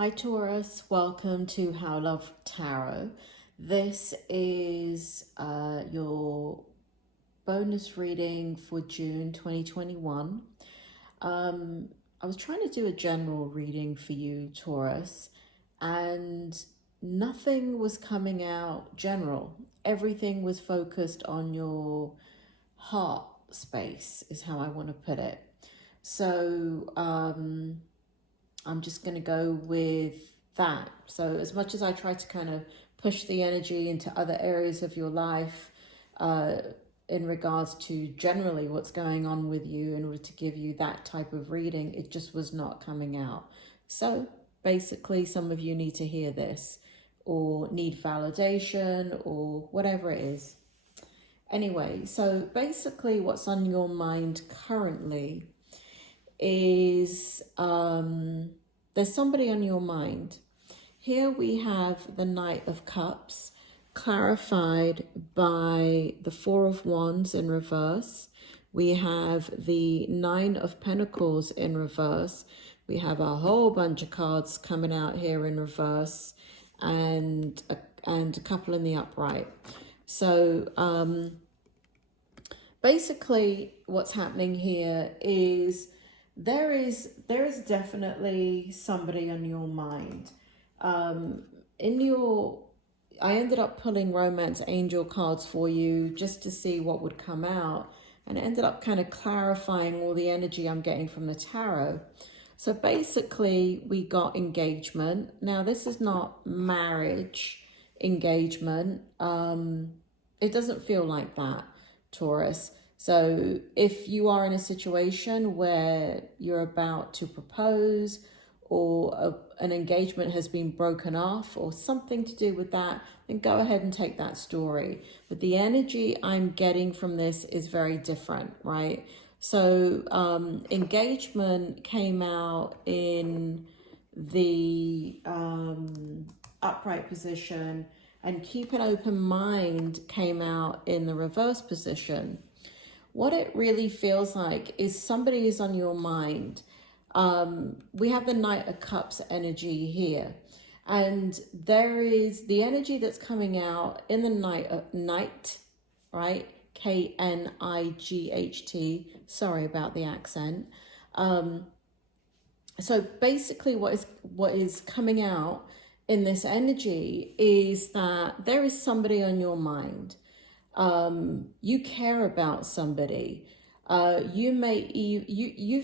Hi Taurus, welcome to How Love Tarot. This is your bonus reading for June 2021. I was trying to do a general reading for you, Taurus, and nothing was coming out general. Everything was focused on your heart space, is how I want to put it. So, I'm just going to go with that. So as much as I try to kind of push the energy into other areas of your life in regards to generally what's going on with you in order to give you that type of reading, it just was not coming out. So basically some of you need to hear this or need validation or whatever it is. Anyway, so basically what's on your mind currently is there's somebody on your mind. Here we have the Knight of Cups clarified by the Four of Wands in reverse. We have the Nine of Pentacles in reverse. We have a whole bunch of cards coming out here in reverse and a couple in the upright. So basically what's happening here is there is definitely somebody on your mind. I ended up pulling romance angel cards for you just to see what would come out, and it ended up kind of clarifying all the energy I'm getting from the tarot. So basically we got engagement. Now this is not marriage engagement. It doesn't feel like that, Taurus. So if you are in a situation where you're about to propose or an engagement has been broken off or something to do with that, then go ahead and take that story. But the energy I'm getting from this is very different, right? So engagement came out in the upright position, and keep an open mind came out in the reverse position. What it really feels like is somebody is on your mind. We have the Knight of Cups energy here. And there is the energy that's coming out in the night, right? K-N-I-G-H-T. Sorry about the accent. So basically what is coming out in this energy is that there is somebody on your mind. You care about somebody. You've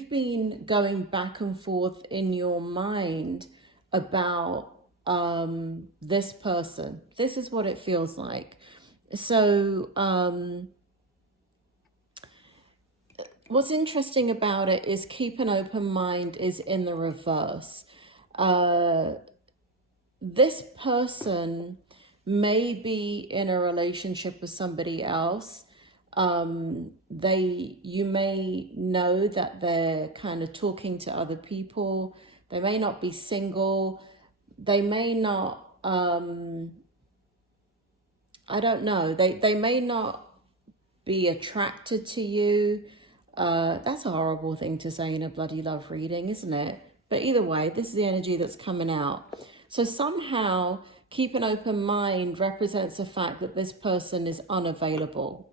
been going back and forth in your mind about this person. This is what it feels like. So what's interesting about it is keep an open mind is in the reverse. This person may be in a relationship with somebody else. You may know that they're kind of talking to other people. They may not be single. They may not, I don't know. They may not be attracted to you. That's a horrible thing to say in a bloody love reading, isn't it? But either way, this is the energy that's coming out. So somehow keep an open mind represents the fact that this person is unavailable.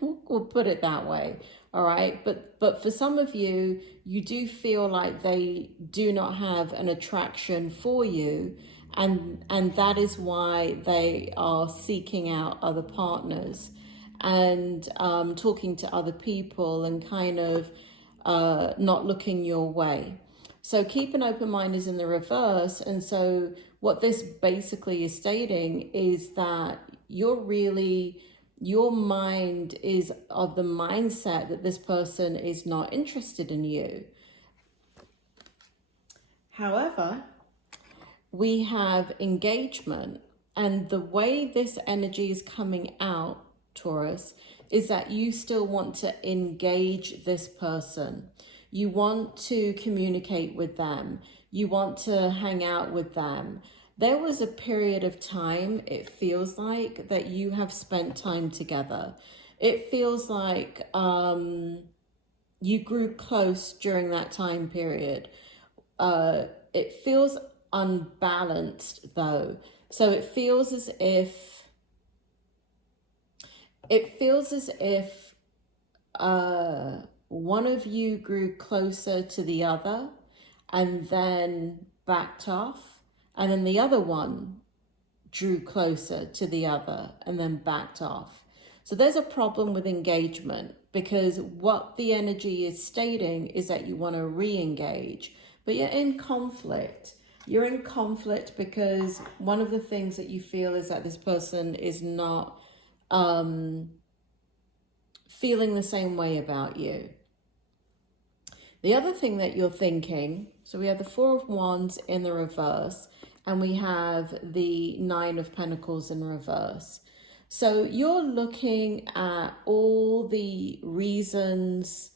We'll put it that way. All right. But for some of you, you do feel like they do not have an attraction for you. And that is why they are seeking out other partners and talking to other people and kind of not looking your way. So keep an open mind is in the reverse. And so what this basically is stating is that your mind is of the mindset that this person is not interested in you. However, we have engagement, and the way this energy is coming out, Taurus, is that you still want to engage this person. You want to communicate with them. You want to hang out with them. There was a period of time, it feels like, that you have spent time together. It feels like you grew close during that time period. it feels unbalanced though. So it feels as if one of you grew closer to the other and then backed off, and then the other one drew closer to the other and then backed off. So there's a problem with engagement, because what the energy is stating is that you want to re-engage, but you're in conflict. You're in conflict because one of the things that you feel is that this person is not feeling the same way about you. The other thing that you're thinking, so we have the Four of Wands in the reverse, and we have the Nine of Pentacles in reverse. So you're looking at all the reasons,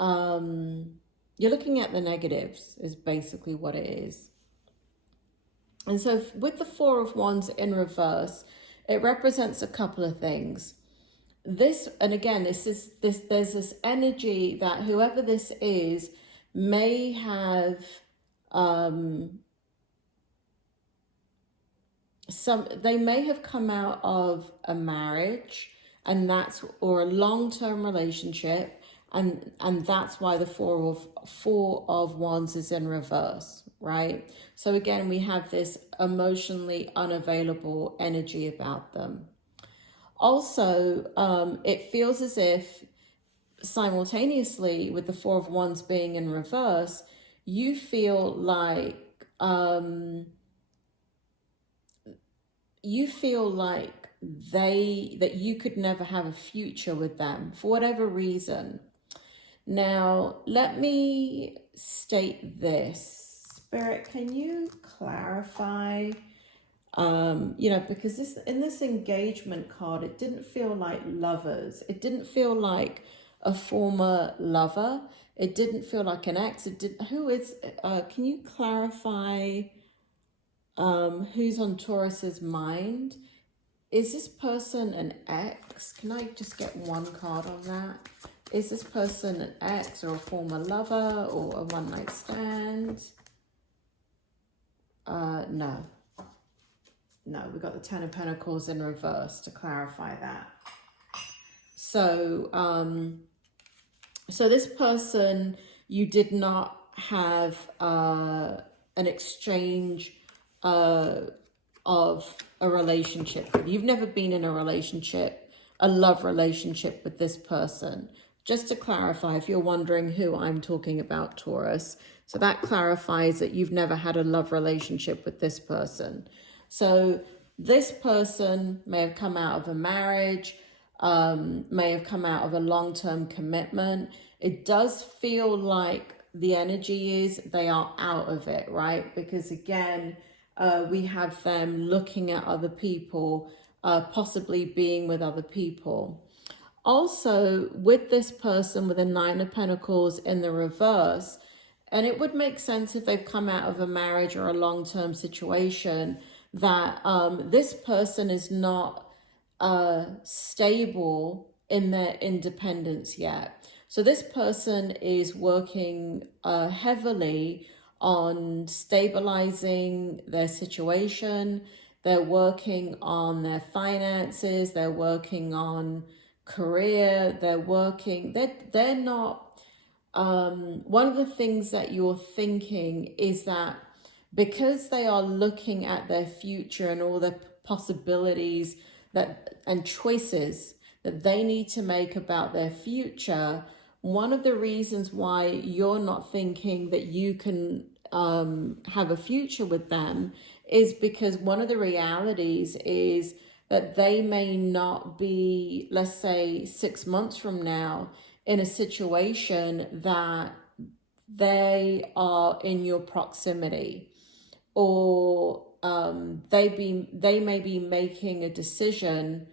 you're looking at the negatives is basically what it is. And so with the Four of Wands in reverse, it represents a couple of things. This, and again, there's this energy that whoever this is may have they may have come out of a marriage, and that's, or a long-term relationship, and that's why the Four of Wands is in reverse, right? So again, we have this emotionally unavailable energy about them. Also, it feels as if simultaneously with the Four of Wands being in reverse, you feel like that you could never have a future with them for whatever reason. Now, let me state this. Spirit, can you clarify? Because in this engagement card, it didn't feel like lovers. It didn't feel like a former lover. It didn't feel like an ex. Can you clarify who's on Taurus's mind? Is this person an ex? Can I just get one card on that? Is this person an ex or a former lover or a one-night stand? No. No, we got the Ten of Pentacles in reverse to clarify that. So, so this person, you did not have an exchange of a relationship with. You've never been in a relationship, a love relationship with this person. Just to clarify, if you're wondering who I'm talking about, Taurus, so that clarifies that you've never had a love relationship with this person. So this person may have come out of a marriage, may have come out of a long-term commitment. It does feel like the energy is they are out of it, right? Because again, we have them looking at other people, possibly being with other people. Also, with this person with a Nine of Pentacles in the reverse, and it would make sense if they've come out of a marriage or a long-term situation, that this person is not stable in their independence yet. So this person is working heavily on stabilizing their situation. They're working on their finances. They're working on career. They're not, one of the things that you're thinking is that because they are looking at their future and all the possibilities and choices that they need to make about their future, one of the reasons why you're not thinking that you can have a future with them is because one of the realities is that they may not be, let's say 6 months from now, in a situation that they are in your proximity, or they may be making a decision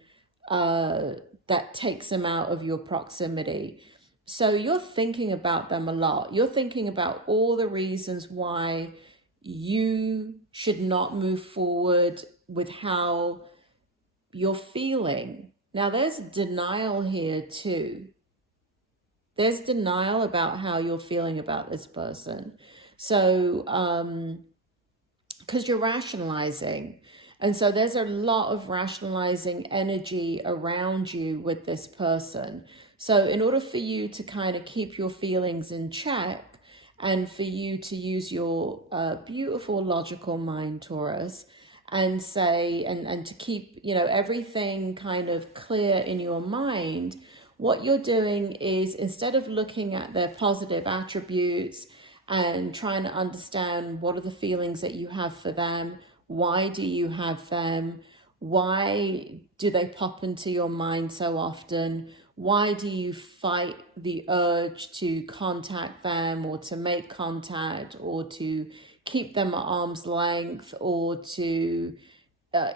that takes them out of your proximity. So you're thinking about them a lot. You're thinking about all the reasons why you should not move forward with how you're feeling. Now, there's denial here too. There's denial about how you're feeling about this person. So, because you're rationalizing. And so there's a lot of rationalizing energy around you with this person. So in order for you to kind of keep your feelings in check and for you to use your beautiful logical mind, Taurus, and say, and to keep, you know, everything kind of clear in your mind, what you're doing is, instead of looking at their positive attributes and trying to understand what are the feelings that you have for them, why do you have them, why do they pop into your mind so often, why do you fight the urge to contact them or to make contact or to keep them at arm's length, or to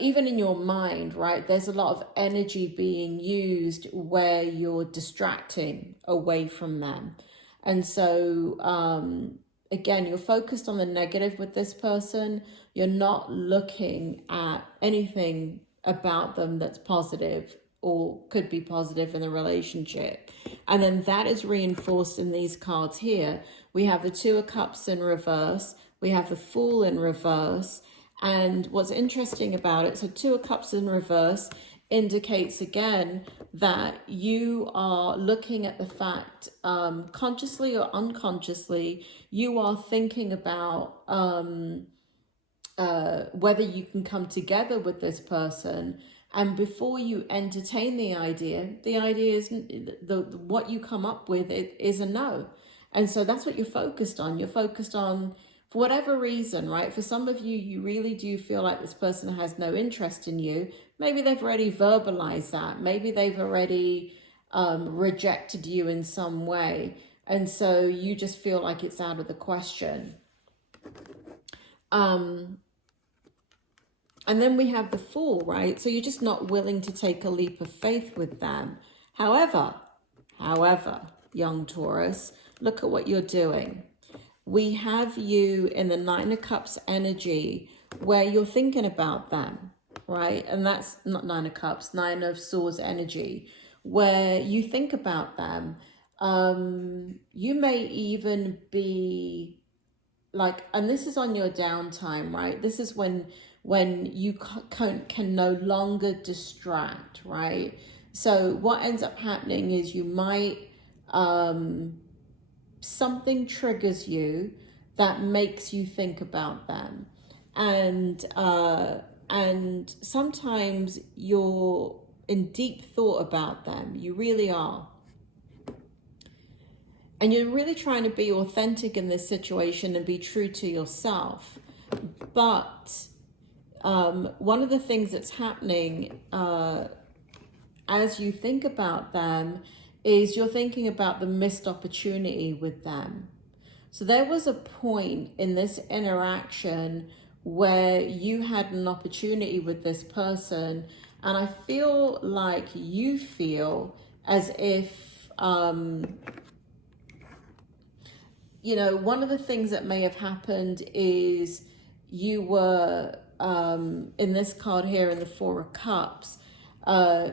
even in your mind, right? There's a lot of energy being used where you're distracting away from them. And so, again, you're focused on the negative with this person. You're not looking at anything about them that's positive or could be positive in the relationship. And then that is reinforced in these cards here. We have the Two of Cups in reverse. We have the Fool in reverse. And what's interesting about it, so Two of Cups in reverse indicates again that you are looking at the fact, consciously or unconsciously, you are thinking about whether you can come together with this person. And before you entertain the idea is what you come up with is a no. And so that's what you're focused on. You're focused on, for whatever reason, right? For some of you, you really do feel like this person has no interest in you. Maybe they've already verbalized that. Maybe they've already rejected you in some way. And so you just feel like it's out of the question. And then we have the Fool, right? So you're just not willing to take a leap of faith with them. However, young Taurus, look at what you're doing. We have you in the Nine of Cups energy where you're thinking about them, right? And that's not Nine of Cups, Nine of Swords energy, where you think about them. You may even be like, and this is on your downtime, right? This is when you can no longer distract, right? So what ends up happening is you might, something triggers you that makes you think about them. And sometimes you're in deep thought about them. You really are. And you're really trying to be authentic in this situation and be true to yourself. But one of the things that's happening as you think about them is you're thinking about the missed opportunity with them. So there was a point in this interaction where you had an opportunity with this person, and I feel like you feel as if, you know, one of the things that may have happened is you were, in this card here in the Four of Cups,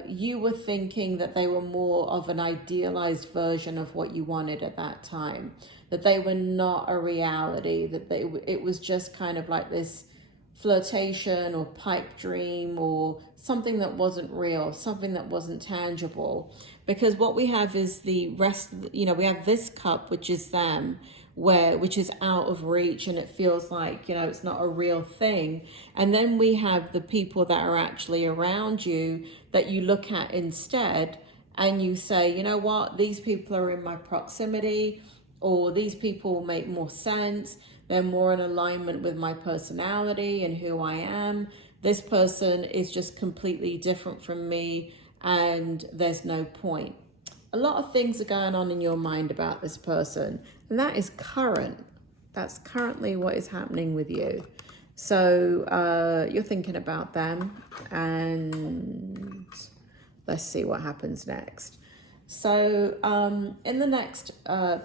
you were thinking that they were more of an idealized version of what you wanted at that time, that they were not a reality, that it was just kind of like this flirtation or pipe dream or something that wasn't real, something that wasn't tangible. Because what we have is the rest, you know, we have this cup, which is them, which is out of reach, and it feels like, you know, it's not a real thing. And then we have the people that are actually around you that you look at instead, and you say, you know what, these people are in my proximity, or these people make more sense. They're more in alignment with my personality and who I am. This person is just completely different from me, and there's no point. A lot of things are going on in your mind about this person, and that is current. That's currently what is happening with you. So you're thinking about them, and let's see what happens next. So in the next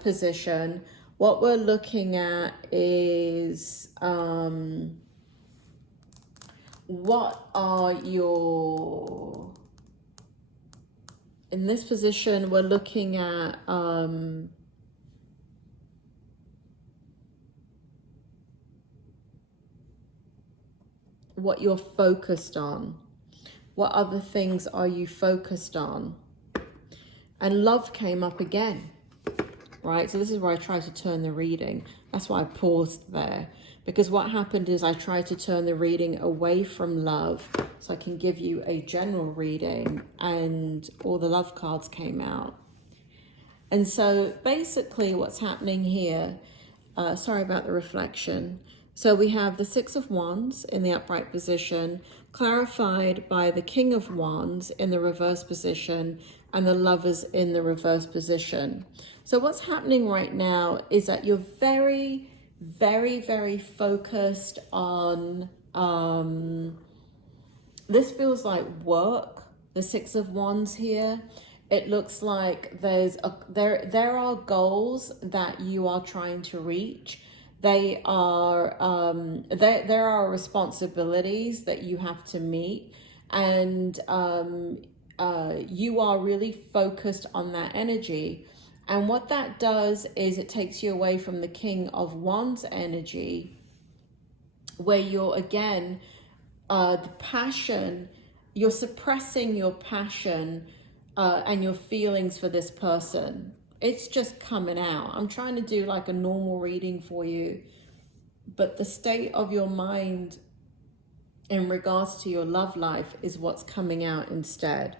position, what we're looking at is what are your... In this position, we're looking at what you're focused on. What other things are you focused on? And love came up again, right? So this is where I tried to turn the reading. That's why I paused there. Because what happened is I tried to turn the reading away from love so I can give you a general reading, and all the love cards came out. And so basically what's happening here, sorry about the reflection. So we have the Six of Wands in the upright position, clarified by the King of Wands in the reverse position, and the Lovers in the reverse position. So what's happening right now is that you're very, very, very focused on, this feels like work, the Six of Wands here. It looks like there are goals that you are trying to reach. They are there are responsibilities that you have to meet, and you are really focused on that energy. And what that does is it takes you away from the King of Wands energy, where you're again the passion, you're suppressing your passion and your feelings for this person. It's just coming out. I'm trying to do like a normal reading for you, but the state of your mind in regards to your love life is what's coming out instead.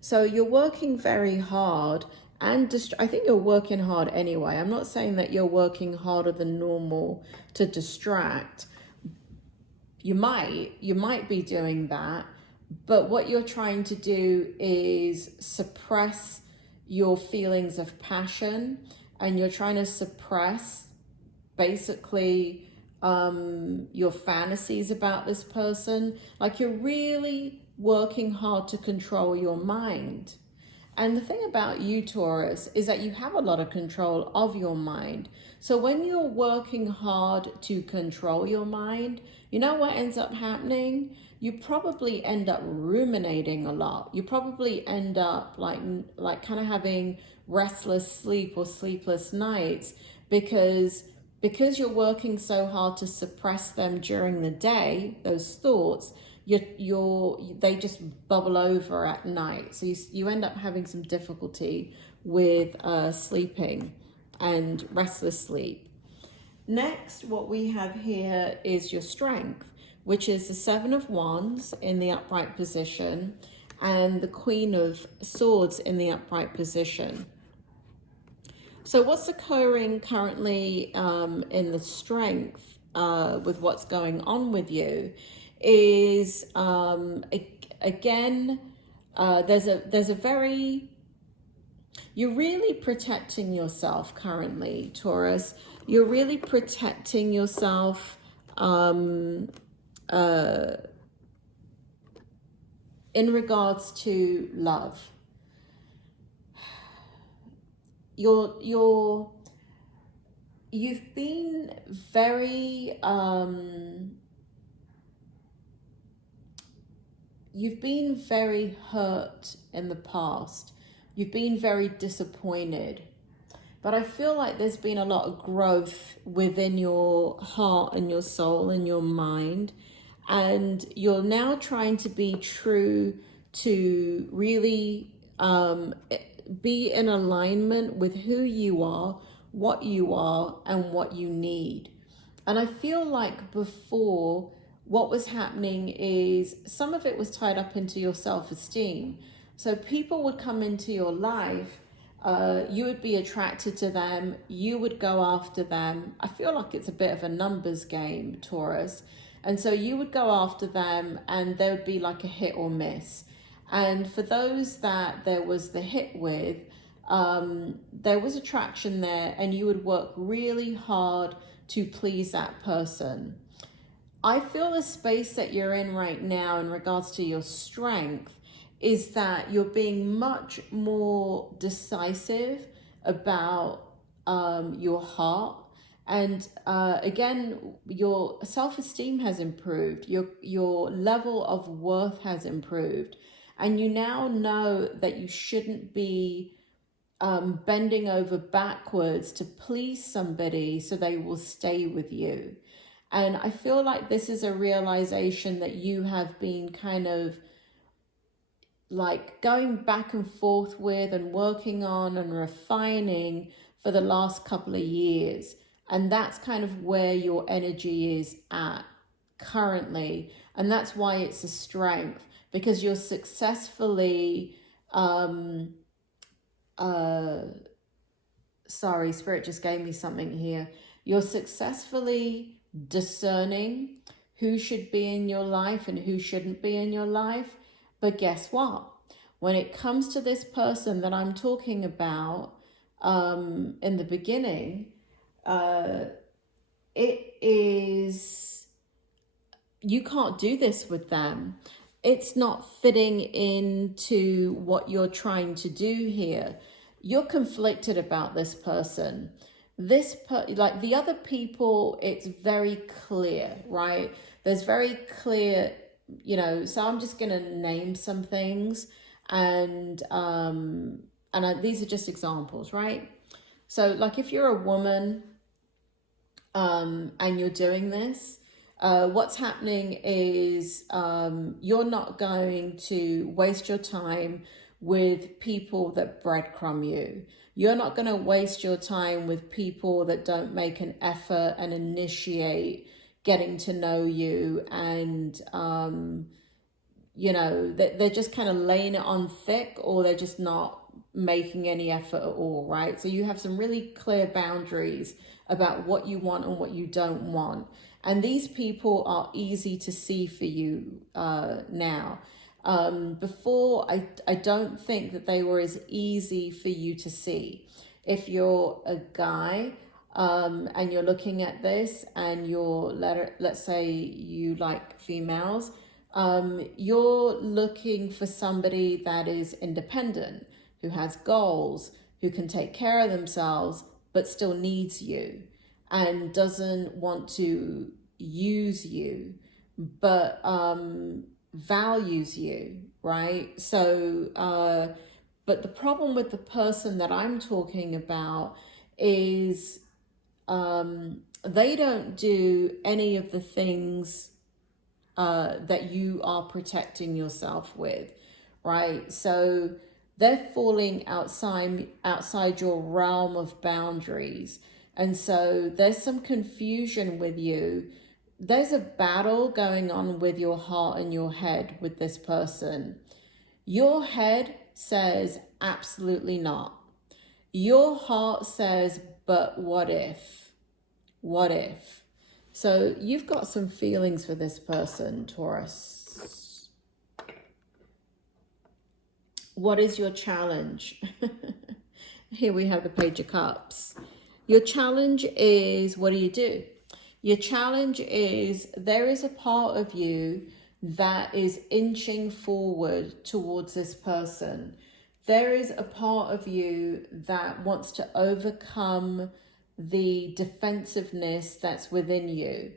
So you're working very hard, and I think you're working hard anyway. I'm not saying that you're working harder than normal to distract. You might be doing that, but what you're trying to do is suppress your feelings of passion, and you're trying to suppress basically your fantasies about this person. Like, you're really working hard to control your mind. And the thing about you, Taurus, is that you have a lot of control of your mind. So when you're working hard to control your mind, you know what ends up happening? You probably end up ruminating a lot. You probably end up like kind of having restless sleep or sleepless nights, because you're working so hard to suppress them during the day, those thoughts, they just bubble over at night. So you end up having some difficulty with sleeping and restless sleep. Next, what we have here is your strength, which is the Seven of Wands in the upright position and the Queen of Swords in the upright position. So what's occurring currently in the strength with what's going on with you is, again, there's a very, you're really protecting yourself currently, Taurus. You're really protecting yourself in regards to love. You've been very hurt in the past. You've been very disappointed. But I feel like there's been a lot of growth within your heart and your soul and your mind. And you're now trying to be true to really be in alignment with who you are, and what you need. And I feel like before, what was happening is some of it was tied up into your self-esteem. So people would come into your life, you would be attracted to them, you would go after them. I feel like it's a bit of a numbers game, Taurus. And so you would go after them, and there would be like a hit or miss. And for those that there was the hit with, there was attraction there, and you would work really hard to please that person. I feel the space that you're in right now in regards to your strength is that you're being much more decisive about your heart. And again, your self-esteem has improved. Your level of worth has improved. And you now know that you shouldn't be bending over backwards to please somebody so they will stay with you. And I feel like this is a realization that you have been kind of like going back and forth with and working on and refining for the last couple of years. And that's kind of where your energy is at currently. And that's why it's a strength, because you're successfully, sorry, Spirit just gave me something here. You're successfully discerning who should be in your life and who shouldn't be in your life. But guess what? When it comes to this person that I'm talking about in the beginning, it is, you can't do this with them. It's not fitting into what you're trying to do here. You're conflicted about this person. Like the other people, it's very clear, right? There's very clear, you know, so I'm just going to name some things, and these are just examples, right? So like if you're a woman and you're doing this, what's happening is you're not going to waste your time with people that breadcrumb you. You're not going to waste your time with people that don't make an effort and initiate getting to know you, and you know, they're just kind of laying it on thick, or they're just not making any effort at all, right? So you have some really clear boundaries about what you want and what you don't want. And these people are easy to see for you now. Before, I don't think that they were as easy for you to see. If you're a guy and you're looking at this and let's say you like females, you're looking for somebody that is independent, who has goals, who can take care of themselves, but still needs you and doesn't want to use you, but values you, right? So, but the problem with the person that I'm talking about is they don't do any of the things that you are protecting yourself with, right? So they're falling outside your realm of boundaries. And so there's some confusion with you. There's a battle going on with your heart and your head with this person. Your head says absolutely not. Your heart says, but what if? What if? So you've got some feelings for this person, Taurus. What is your challenge? Here we have the Page of Cups. Your challenge is, what do? Your challenge is, there is a part of you that is inching forward towards this person. There is a part of you that wants to overcome the defensiveness that's within you.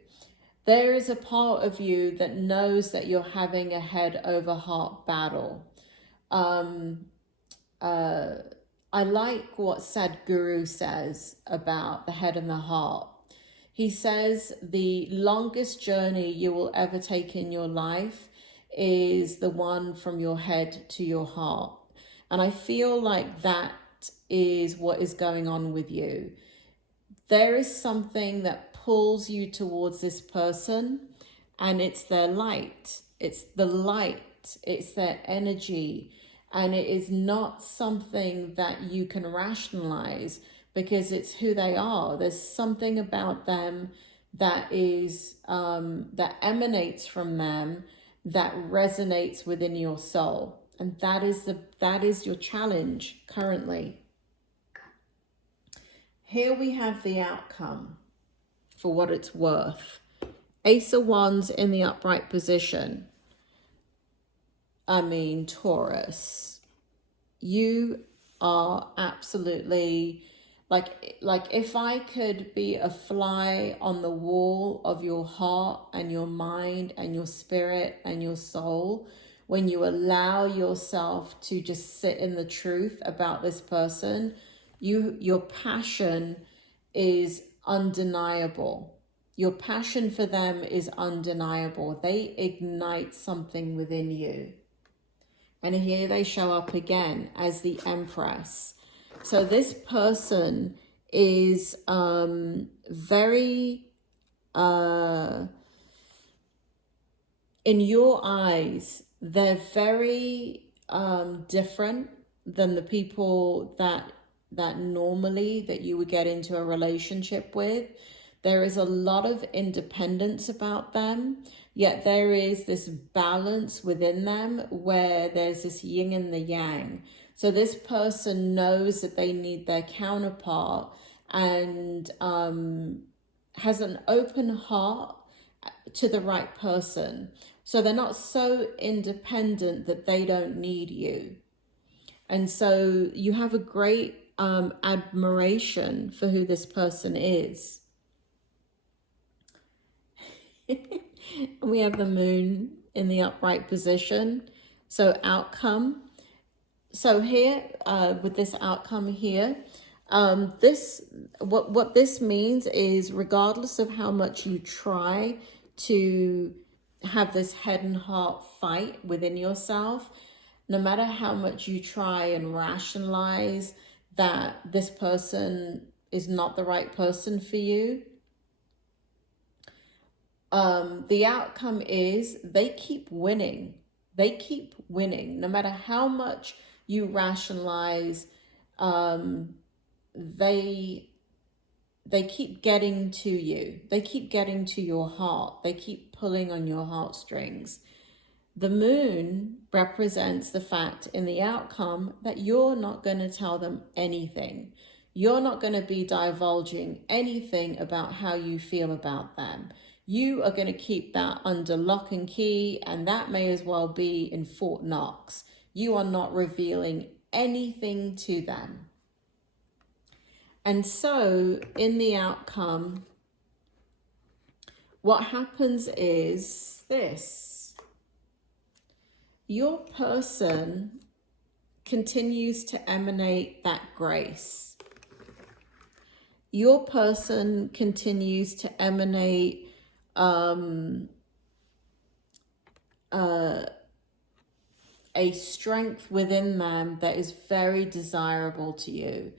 There is a part of you that knows that you're having a head over heart battle. I like what Sadhguru says about the head and the heart. He says the longest journey you will ever take in your life is the one from your head to your heart. And I feel like that is what is going on with you. There is something that pulls you towards this person, and it's their light. It's the light. It's their energy. And it is not something that you can rationalize, because it's who they are. There's something about them that is that emanates from them, that resonates within your soul. And that is your challenge currently. Here we have the outcome for what it's worth. Ace of Wands in the upright position. I mean, Taurus, you are absolutely, like if I could be a fly on the wall of your heart and your mind and your spirit and your soul, when you allow yourself to just sit in the truth about this person, your passion is undeniable. Your passion for them is undeniable. They ignite something within you. And here they show up again as the Empress. So this person is very, in your eyes, they're very different than the people that normally that you would get into a relationship with. There is a lot of independence about them, yet there is this balance within them where there's this yin and the yang. So this person knows that they need their counterpart and has an open heart to the right person. So they're not so independent that they don't need you. And so you have a great admiration for who this person is. We have the moon in the upright position. So outcome. So here, with this outcome here, what this means is regardless of how much you try to have this head and heart fight within yourself, no matter how much you try and rationalize that this person is not the right person for you, the outcome is they keep winning. They keep winning. No matter how much you rationalize, they keep getting to you. They keep getting to your heart. They keep pulling on your heartstrings. The moon represents the fact in the outcome that you're not going to tell them anything. You're not going to be divulging anything about how you feel about them. You are going to keep that under lock and key, and that may as well be in Fort Knox. You are not revealing anything to them. And so in the outcome, what happens is this. Your person continues to emanate that grace. Your person continues to emanate a strength within them that is very desirable to you.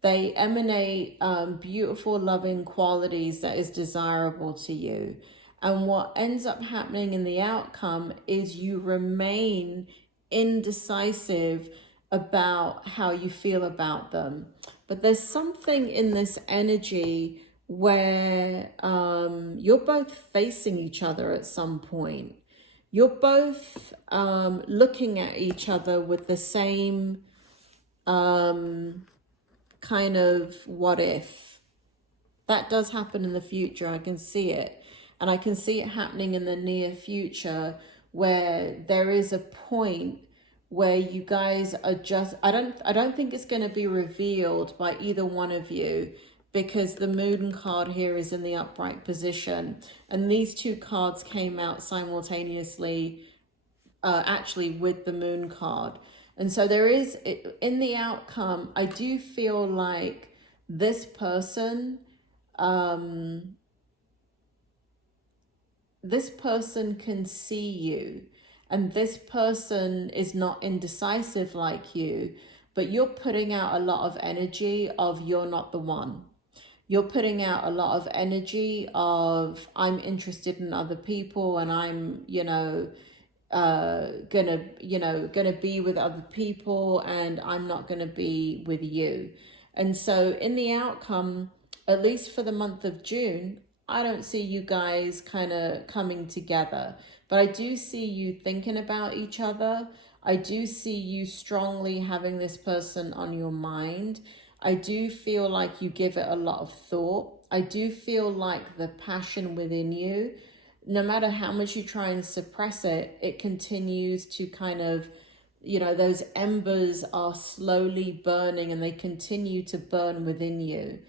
They emanate beautiful, loving qualities that is desirable to you. And what ends up happening in the outcome is you remain indecisive about how you feel about them. But there's something in this energy where you're both facing each other at some point. You're both looking at each other with the same kind of what if. That does happen in the future. I can see it. And I can see it happening in the near future where there is a point where you guys are just, I don't think it's going to be revealed by either one of you, because the moon card here is in the upright position. And these two cards came out simultaneously, actually with the moon card. And so there is, in the outcome, I do feel like this person, this person can see you, and this person is not indecisive like you, but you're putting out a lot of energy of you're not the one. You're putting out a lot of energy of I'm interested in other people, and I'm, gonna be with other people, and I'm not gonna be with you. And so in the outcome, at least for the month of June, I don't see you guys kind of coming together, but I do see you thinking about each other. I do see you strongly having this person on your mind. I do feel like you give it a lot of thought. I do feel like the passion within you, no matter how much you try and suppress it, it continues to kind of, those embers are slowly burning, and they continue to burn within you.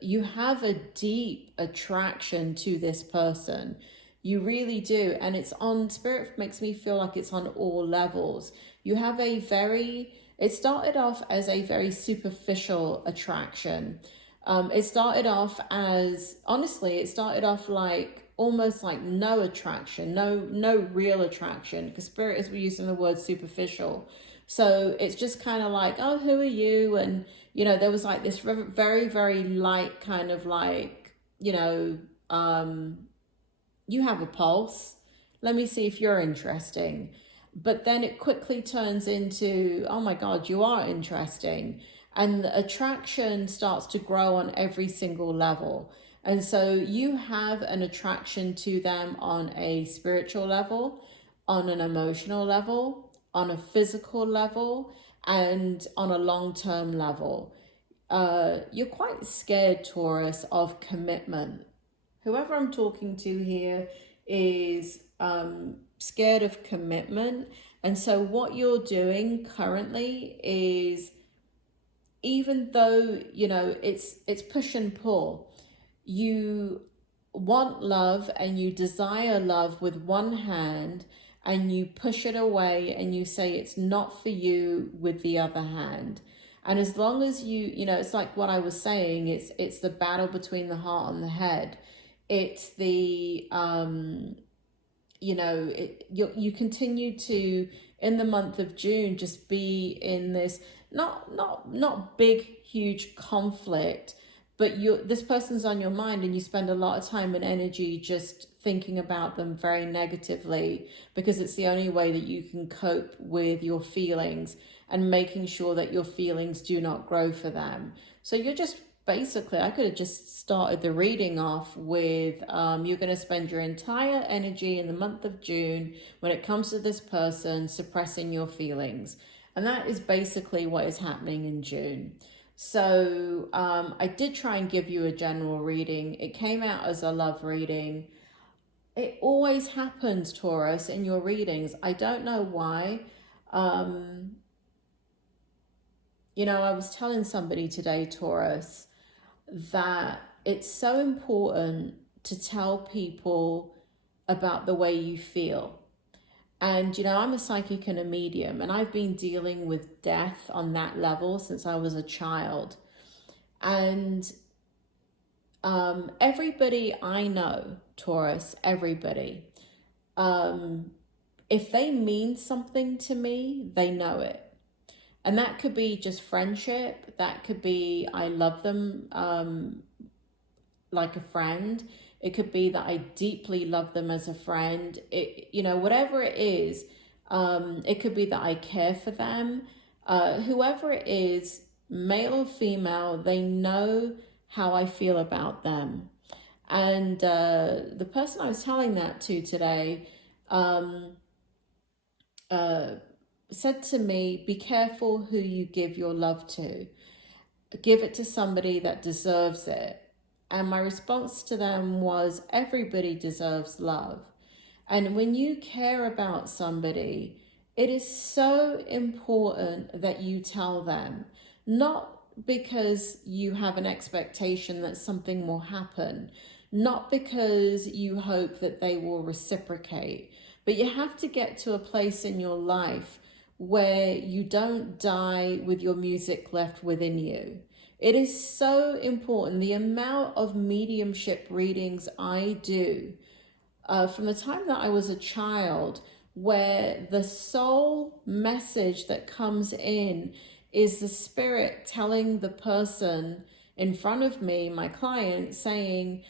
You have a deep attraction to this person. You really do. And it's on, spirit makes me feel like it's on all levels. You have it started off as a very superficial attraction. It started off as, honestly, it started off like almost like no attraction, no real attraction, because spirit is using the word superficial. So it's just kind of like, oh, who are you? And, you know, there was like this very, very light kind of like, you know, you have a pulse. Let me see if you're interesting. But then it quickly turns into, oh my God, you are interesting. And the attraction starts to grow on every single level. And so you have an attraction to them on a spiritual level, on an emotional level, on a physical level, and on a long-term level. You're quite scared, Taurus, of commitment. Whoever I'm talking to here is scared of commitment. And so what you're doing currently is, even though, you know, it's push and pull, you want love and you desire love with one hand, and you push it away and you say it's not for you with the other hand. And as long as you know, it's like what I was saying, it's the battle between the heart and the head. It's the, you know, you continue to, in the month of June, just be in this, not big, huge conflict, but this person's on your mind and you spend a lot of time and energy just thinking about them very negatively, because it's the only way that you can cope with your feelings and making sure that your feelings do not grow for them. So you're just basically, I could have just started the reading off with, you're going to spend your entire energy in the month of June when it comes to this person suppressing your feelings. And that is basically what is happening in June. So I did try and give you a general reading. It came out as a love reading. It always happens, Taurus, in your readings. I don't know why. You know, I was telling somebody today, Taurus, that it's so important to tell people about the way you feel. And, you know, I'm a psychic and a medium, and I've been dealing with death on that level since I was a child. And everybody I know, Taurus, everybody, if they mean something to me, they know it. And that could be just friendship. That could be I love them like a friend. It could be that I deeply love them as a friend. You know, whatever it is, it could be that I care for them. Whoever it is, male or female, they know how I feel about them. And the person I was telling that to today said to me, be careful who you give your love to. Give it to somebody that deserves it. And my response to them was, everybody deserves love. And when you care about somebody, it is so important that you tell them, not because you have an expectation that something will happen, not because you hope that they will reciprocate, but you have to get to a place in your life where you don't die with your music left within you. It is so important. The amount of mediumship readings I do from the time that I was a child, where the sole message that comes in is the spirit telling the person in front of me, my client, saying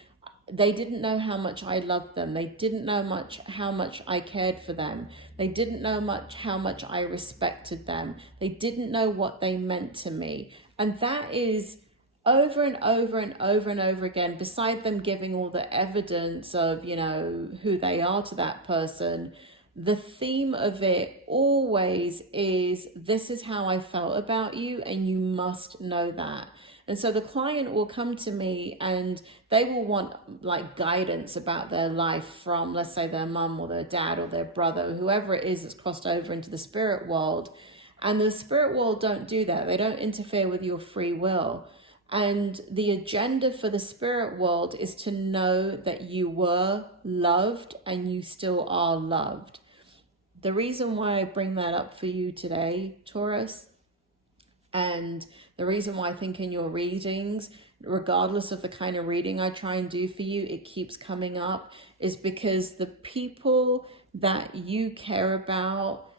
they didn't know how much I loved them. They didn't know how much I cared for them. They didn't know how much I respected them. They didn't know what they meant to me. And that is over and over and over and over again, beside them giving all the evidence of, you know, who they are to that person. The theme of it always is, this is how I felt about you, and you must know that. And so the client will come to me and they will want like guidance about their life from, let's say, their mum or their dad or their brother, whoever it is that's crossed over into the spirit world. And the spirit world don't do that. They don't interfere with your free will. And the agenda for the spirit world is to know that you were loved and you still are loved. The reason why I bring that up for you today, Taurus, and the reason why I think in your readings regardless of the kind of reading I try and do for you, it keeps coming up, is because the people that you care about,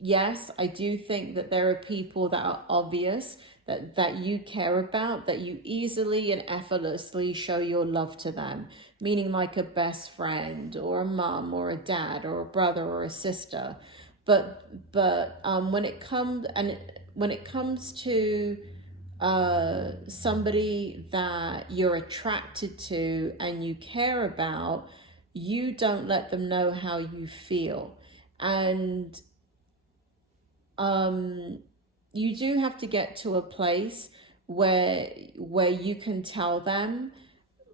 yes, I do think that there are people that are obvious that you care about, that you easily and effortlessly show your love to them, meaning like a best friend or a mum or a dad or a brother or a sister. But when it comes to somebody that you're attracted to and you care about, you don't let them know how you feel. And you do have to get to a place where you can tell them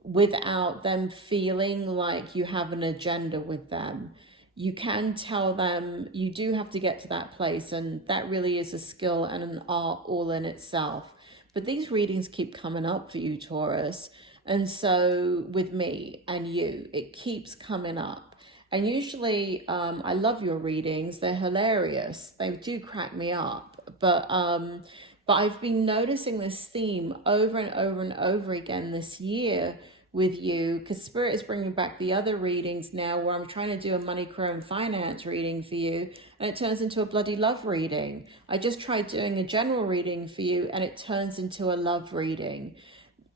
without them feeling like you have an agenda with them. You can tell them, you do have to get to that place, and that really is a skill and an art all in itself. But these readings keep coming up for you, Taurus. And so with me and you, it keeps coming up. And usually I love your readings. They're hilarious. They do crack me up. But I've been noticing this theme over and over and over again this year with you, because Spirit is bringing back the other readings now where I'm trying to do a money, career, and finance reading for you, and it turns into a bloody love reading. I just tried doing a general reading for you, and it turns into a love reading.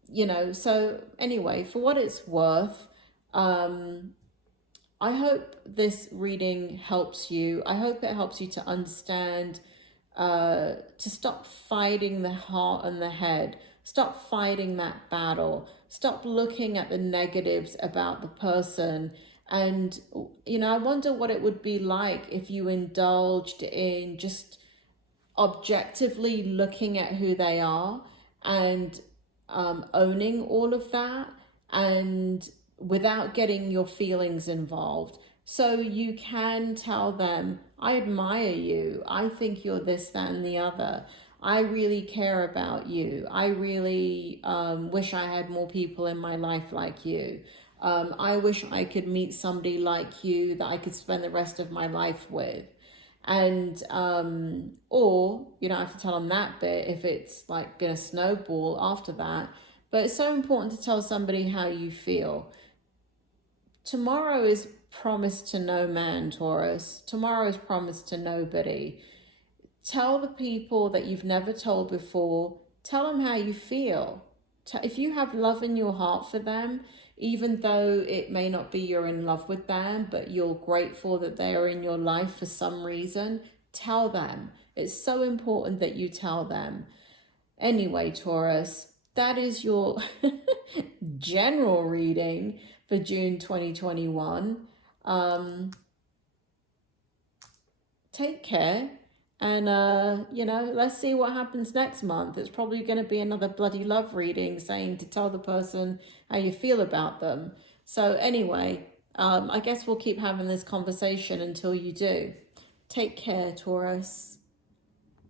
You know, so anyway, for what it's worth, I hope this reading helps you. I hope it helps you to understand, to stop fighting the heart and the head. Stop fighting that battle. Stop looking at the negatives about the person. And, you know, I wonder what it would be like if you indulged in just objectively looking at who they are and owning all of that, and without getting your feelings involved. So you can tell them, I admire you. I think you're this, that, and the other. I really care about you. I really wish I had more people in my life like you. I wish I could meet somebody like you that I could spend the rest of my life with. And, or you don't have to tell them that bit if it's like going to snowball after that. But it's so important to tell somebody how you feel. Tomorrow is promised to no man, Taurus. Tomorrow is promised to nobody. Tell the people that you've never told before, tell them how you feel. If you have love in your heart for them, even though it may not be you're in love with them, but you're grateful that they are in your life for some reason, tell them. It's so important that you tell them. Anyway, Taurus, that is your general reading for June 2021. Take care. And, you know, let's see what happens next month. It's probably going to be another bloody love reading saying to tell the person how you feel about them. So anyway, I guess we'll keep having this conversation until you do. Take care, Taurus.